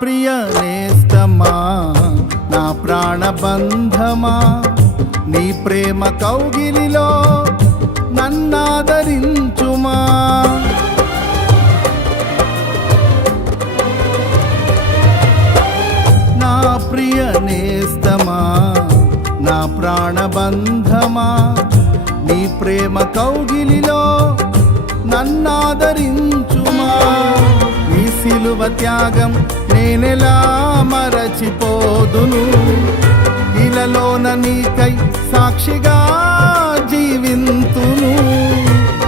ప్రియ నేస్తమా, నా ప్రాణబంధమా, నీ ప్రేమ కౌగిలిలో నన్నాదరించుమా. నా ప్రియ నేస్తమా, నా ప్రాణబంధమా, నీ ప్రేమ కౌగిలిలో నన్నాదరించుమా. నీ సిలువ త్యాగం నేనెలా మరచిపోదును, ఇలలోన నీకై సాక్షిగా జీవింతును.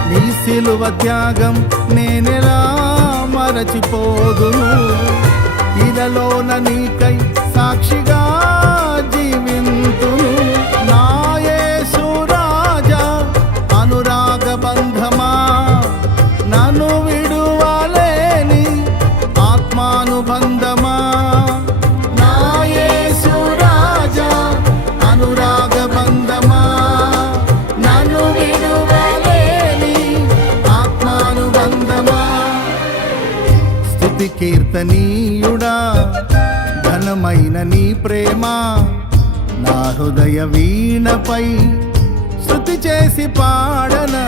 నీ సిలువ త్యాగం నేనెలా మరచిపోదును, ఇలలోన నీకై సాక్షిగా జీవింతును. నా యేసు రాజా అనురాగ బంధమా, నన్ను విడువలేని ఆత్మానుబంధమా. నా యేసు రాజా అనురాగ బంధమా, నన్ను విడువలేని ఆత్మానుబంధమా. స్తుతి కీర్తనీయుడా, ఘనమైన నీ ప్రేమ నా హృదయ వీణపై స్తుతి చేసి పాడనా.